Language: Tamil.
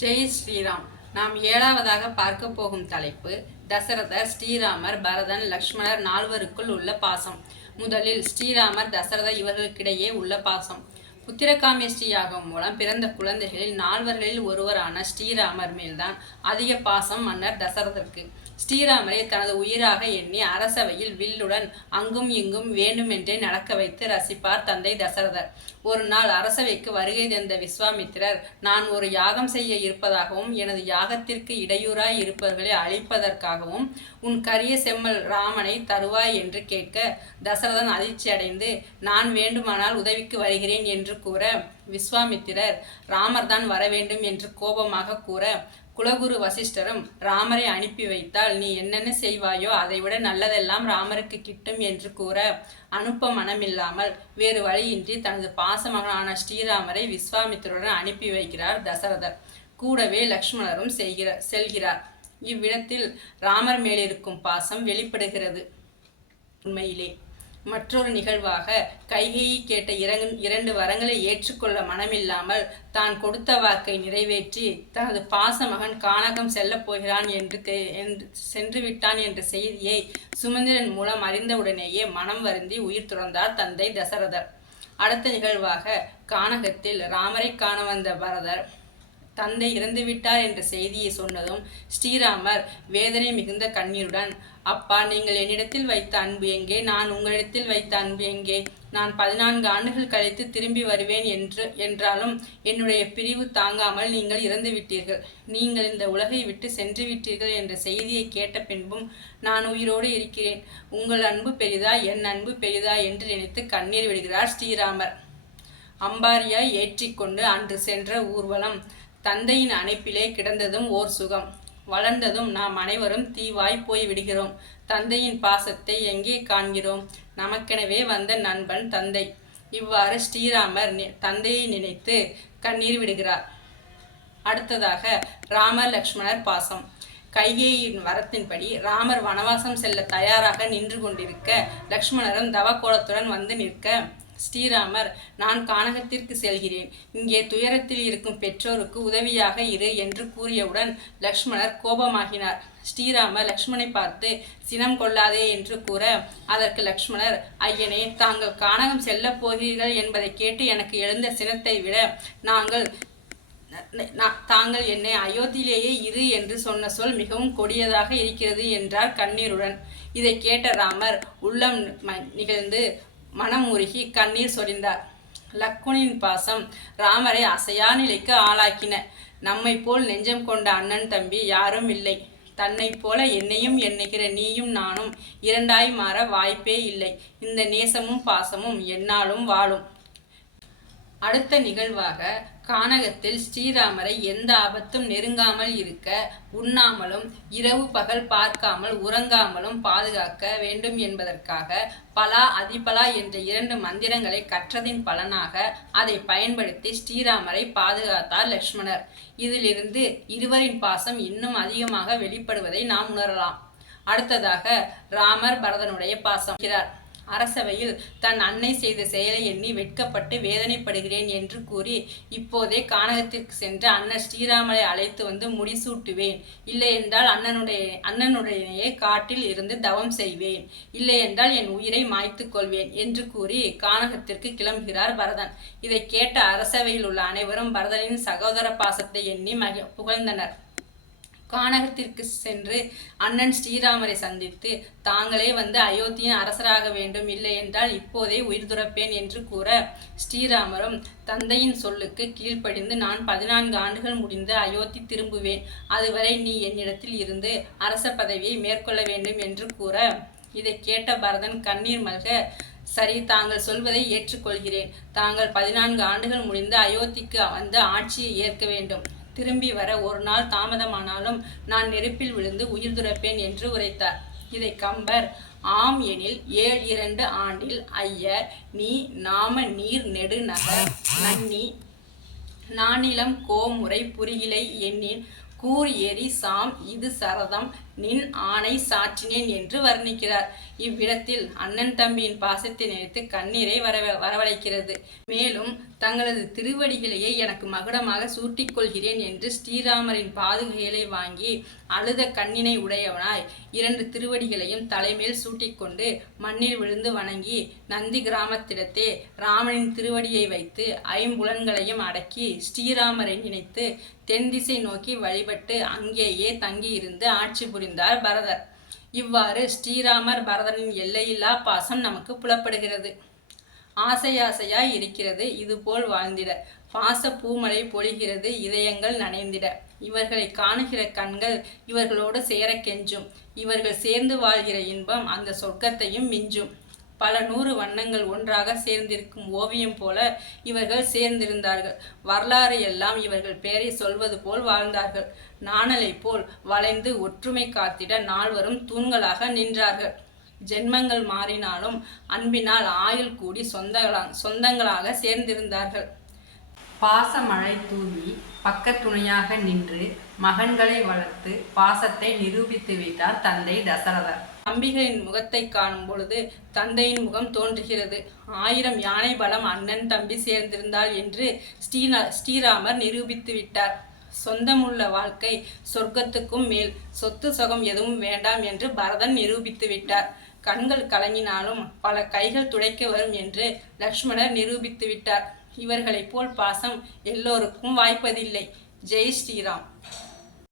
ஜெய் ஸ்ரீராம். நாம் ஏழாவதாக பார்க்க போகும் தலைப்பு தசரதர், ஸ்ரீராமர், பரதன், லக்ஷ்மணர் நால்வருக்குள் உள்ள பாசம். முதலில் ஸ்ரீராமர், தசரதர் இவர்களுக்கிடையே உள்ள பாசம். புத்திரகாமேஷ்டி யாகம் மூலம் பிறந்த குழந்தைகளில் நால்வர்களில் ஒருவரான ஸ்ரீராமர் மேல்தான் அதிக பாசம் மன்னர் தசரதற்கு. ஸ்ரீராமரை தனது உயிராக எண்ணி அரசவையில் வில்லுடன் அங்கும் இங்கும் வேண்டுமென்றே நடக்க வைத்து ரசிப்பார் தந்தை தசரதர். ஒரு நாள் அரசவைக்கு வருகை தந்த விஸ்வாமித்திரர், நான் ஒரு யாகம் செய்ய இருப்பதாகவும் எனது யாகத்திற்கு இடையூறாய் இருப்பவர்களை அழிப்பதற்காகவும் உன் கரிய செம்மல் ராமனை தருவாய் என்று கேட்க, தசரதன் அதிர்ச்சி அடைந்து, நான் வேண்டுமானால் உதவிக்கு வருகிறேன் என்று கூற, விஸ்வாமித்திரர் ராமர்தான் வர வேண்டும் என்று கோபமாக கூற, குலகுரு வசிஷ்டரும் ராமரை அனுப்பி வைத்தால் நீ என்னென்ன செய்வாயோ அதைவிட நல்லதெல்லாம் ராமருக்கு கிட்டும் என்று கூற, அனுப்ப மனமில்லாமல் வேறு வழியின்றி தனது பாசமகனான ஸ்ரீராமரை விஸ்வாமித்திரருடன் அனுப்பி வைக்கிறார் தசரதர். கூடவே லக்ஷ்மணரும் செல்கிறார். இவ்விடத்தில் ராமர் மேலிருக்கும் பாசம் வெளிப்படுகிறது. உண்மையிலே மற்றொரு நிகழ்வாக கைகேயி கேட்ட இரண்டு வரங்களை ஏற்றுக்கொள்ள மனமில்லாமல் தான் கொடுத்த வாக்கை நிறைவேற்றி தனது பாச மகன் கானகம் செல்லப் போகிறான் என்று சென்று விட்டான் என்ற செய்தியை சுமந்திரன் மூலம் அறிந்தவுடனேயே மனம் வருந்தி உயிர் துறந்தார் தந்தை தசரதர். அடுத்த நிகழ்வாக கானகத்தில் ராமரை காண வந்த பரதர் தந்தை இறந்துவிட்டார் என்ற செய்தியை சொன்னதும் ஸ்ரீராமர் வேதனை மிகுந்த கண்ணீருடன், அப்பா, நீங்கள் என்னிடத்தில் வைத்த அன்பு எங்கே? நான் உங்களிடத்தில் வைத்த அன்பு எங்கே? நான் 14 ஆண்டுகள் கழித்து திரும்பி வருவேன் என்றாலும் என்னுடைய பிரிவு தாங்காமல் நீங்கள் இறந்து விட்டீர்கள். நீங்கள் இந்த உலகை விட்டு சென்று விட்டீர்கள் என்ற செய்தியை கேட்ட பின்பும் நான் உயிரோடு இருக்கிறேன். உங்கள் அன்பு பெரிதா, என் அன்பு பெரிதா என்று நினைத்து கண்ணீர் விடுகிறார் ஸ்ரீராமர். அம்பாரியாய் ஏற்றிக்கொண்டு அன்று சென்ற ஊர்வலம் தந்தையின் அணைப்பிலே கிடந்ததும் ஓர் சுகம். வளர்ந்ததும் நாம் அனைவரும் தீவாய் போய் விடுகிறோம். தந்தையின் பாசத்தை எங்கே காண்கிறோம்? நமக்கெனவே வந்த நண்பன் தந்தை. இவ்வாறு ஸ்ரீராமர் தந்தையை நினைத்து கண்ணீர் விடுகிறார். அடுத்ததாக ராமர் லக்ஷ்மணர் பாசம். கைகேயின் வரத்தின்படி ராமர் வனவாசம் செல்ல தயாராக நின்று கொண்டிருக்க, லக்ஷ்மணரும் தவக்கோலத்துடன் வந்து நிற்க, ஸ்ரீராமர், நான் கானகத்திற்கு செல்கிறேன். இங்கே துயரத்தில் இருக்கும் பெற்றோருக்கு உதவியாக இரு என்று கூறியவுடன் லக்ஷ்மணர் கோபமாகினார். ஸ்ரீராமர் லக்ஷ்மணை பார்த்து சினம் கொள்ளாதே என்று கூற, அதற்கு லக்ஷ்மணர், ஐயனே, தாங்கள் கானகம் செல்லப் போகிறீர்கள் என்பதை கேட்டு எனக்கு எழுந்த சினத்தை விட தாங்கள் என்னை அயோத்தியிலேயே இரு என்று சொன்ன சொல் மிகவும் கொடியதாக இருக்கிறது என்றார் கண்ணீருடன். இதை கேட்ட ராமர் உள்ளம் நிகழ்ந்து மனம் உருகி கண்ணீர் சொரிந்தார். லக்குனின் பாசம் ராமரை அசையா நிலைக்கு ஆளாக்கின. நம்மை போல் நெஞ்சம் கொண்ட அண்ணன் தம்பி யாரும் இல்லை. தன்னை போல என்னையும் எண்ணுகிற நீயும் நானும் இரண்டாய் மாற வாய்ப்பே இல்லை. இந்த நேசமும் பாசமும் எந்நாளும் வாழும். அடுத்த நிகழ்வாக கானகத்தில் ஸ்ரீராமரை எந்த ஆபத்தும் நெருங்காமல் இருக்க, உண்ணாமலும் இரவு பகல் பார்க்காமல் உறங்காமலும் பாதுகாக்க வேண்டும் என்பதற்காக பலா அதிபலா என்ற 2 மந்திரங்களை கற்றதின் பலனாக அதை பயன்படுத்தி ஸ்ரீராமரை பாதுகாத்தார் லக்ஷ்மணர். இதிலிருந்து இருவரின் பாசம் இன்னும் அதிகமாக வெளிப்படுவதை நாம் உணரலாம். அடுத்ததாக ராமர் பரதனுடைய பாசம். அரசவையில் தன் அன்னை செய்த செயலை எண்ணி வெட்கப்பட்டு வேதனைப்படுகிறேன் என்று கூறி, இப்போதே கானகத்திற்கு சென்று அண்ணன் ஸ்ரீராமரை அழைத்து வந்து முடிசூட்டுவேன். இல்லை என்றால் அண்ணனுடையே காட்டில் இருந்து தவம் செய்வேன். இல்லை என்றால் என் உயிரை மாய்த்து கொள்வேன் என்று கூறி கானகத்திற்கு கிளம்புகிறார் பரதன். இதை கேட்ட அரசவையில் உள்ள அனைவரும் பரதனின் சகோதர பாசத்தை எண்ணி புகழ்ந்தனர். கானகத்திற்கு சென்று அண்ணன் ஸ்ரீராமரை சந்தித்து தாங்களே வந்து அயோத்தியின் அரசராக வேண்டும், இல்லை என்றால் இப்போதே உயிர் துறப்பேன் என்று கூற, ஸ்ரீராமரும் தந்தையின் சொல்லுக்கு கீழ்ப்படிந்து நான் 14 ஆண்டுகள் முடிந்து அயோத்தி திரும்புவேன். அதுவரை நீ என்னிடத்தில் இருந்து அரச பதவியை மேற்கொள்ள வேண்டும் என்று கூற, இதை கேட்ட பரதன் கண்ணீர் மல்க, சரி, தாங்கள் சொல்வதை ஏற்றுக்கொள்கிறேன். தாங்கள் 14 ஆண்டுகள் முடிந்து அயோத்திக்கு வந்து ஆட்சியை ஏற்க வேண்டும். திரும்பி வர ஒரு நாள் தாமதமானாலும் நான் நெருப்பில் விழுந்து உயிர் துறப்பேன் என்று உரைத்தார். இதை கம்பர், ஆம் எனில் 7 ஆண்டில் ஐய நீ நாம நீர் நெடு நகர் நன்னி நானிலம் கோமுறை புரிகிலை எண்ணின் கூர் எரி சாம் இது சரதம் நின் ஆணை சாற்றினேன் என்று வர்ணிக்கிறார். இவ்விடத்தில் அண்ணன் தம்பியின் பாசத்தை நினைத்து கண்ணீரை வரவழைக்கிறது. மேலும் தங்களது திருவடிகளையே எனக்கு மகுடமாக சூட்டிக் கொள்கிறேன் என்று ஸ்ரீராமரின் பாதுகைகளை வாங்கி அழுத கண்ணினை உடையவனாய் 2 திருவடிகளையும் தலைமேல் சூட்டிக்கொண்டு மண்ணில் விழுந்து வணங்கி நந்தி கிராமத்திடத்தே ராமனின் திருவடியை வைத்து 5 புலன்களையும் அடக்கி ஸ்ரீராமரை நினைத்து தென் திசை நோக்கி வழிபட்டு அங்கேயே தங்கியிருந்து ஆட்சி புரிந்தார் பரதர். இவ்வாறு ஸ்ரீராமர் பரதனின் எல்லையில்லா பாசம் நமக்கு புலப்படுகிறது. ஆசையாய் இருக்கிறது இதுபோல் வாழ்ந்திட, பாச பூமழை பொழிகிறது இதயங்கள் நனைந்திட. இவர்களை காணுகிற கண்கள் இவர்களோடு சேர கெஞ்சும். இவர்கள் சேர்ந்து வாழ்கிற இன்பம் அந்த சொர்க்கத்தையும் மிஞ்சும். பல 100 வண்ணங்கள் ஒன்றாக சேர்ந்திருக்கும் ஓவியம் போல இவர்கள் சேர்ந்திருந்தார்கள். வரலாறு எல்லாம் இவர்கள் பெயரை சொல்வது போல் வாழ்ந்தார்கள். நாணலை போல் வளைந்து ஒற்றுமை காத்திட நால்வரும் தூண்களாக நின்றார்கள். ஜென்மங்கள் மாறினாலும் அன்பினால் ஆயுள் கூடி சொந்தங்களாக சேர்ந்திருந்தார்கள். பாசமழை தூவி பக்கத்துணையாக நின்று மகன்களை வளர்த்து பாசத்தை நிரூபித்து விட்டார் தந்தை தசரதர். தம்பிகளின் முகத்தை காணும் பொழுது தந்தையின் முகம் தோன்றுகிறது. 1000 யானை பலம் அண்ணன் தம்பி சேர்ந்திருந்தாள் என்று ஸ்ரீராமர் நிரூபித்து விட்டார். சொந்தமுள்ள வாழ்க்கை சொர்க்கத்துக்கும் மேல், சொத்து சொகம் எதுவும் வேண்டாம் என்று பரதன் நிரூபித்து விட்டார். கண்கள் கலங்கினாலும் பல கைகள் துடைக்க வரும் என்று லக்ஷ்மணர் நிரூபித்து விட்டார். இவர்களைப் போல் பாசம் எல்லோருக்கும் வாய்ப்பதில்லை. ஜெய் ஸ்ரீராம்.